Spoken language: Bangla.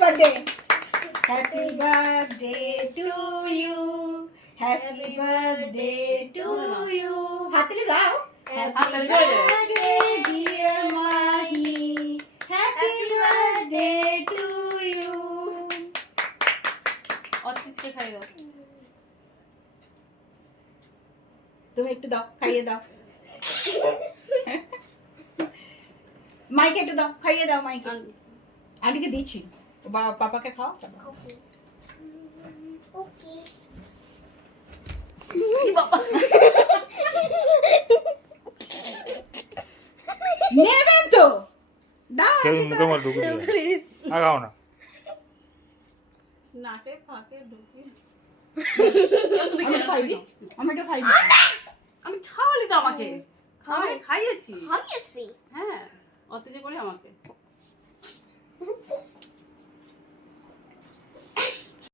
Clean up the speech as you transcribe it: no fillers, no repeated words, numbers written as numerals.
Birthday happy birthday to you happy birthday to you হাতলে দাও happy birthday dear Mahi happy birthday to you অতিথিকে খাইয়ে দাও। তুমি একটু দাও খাইয়ে দাও মাইকে একটু দাও খাইয়ে দাও মাইকে আন্টিকে দিচ্ছি পাপাকে খাও ওকে নেবেন তো দাও কেউ মুখে মার ঢুকে দিও প্লিজ আগাও না নাকে ফাঁকে ঢুকি আমি খাই দি আমি একটু খাই দি আমি খাওয়ালি তো আমাকে আমি খাইয়েছি খাইয়েছি হ্যাঁ অতিথি করে আমাকে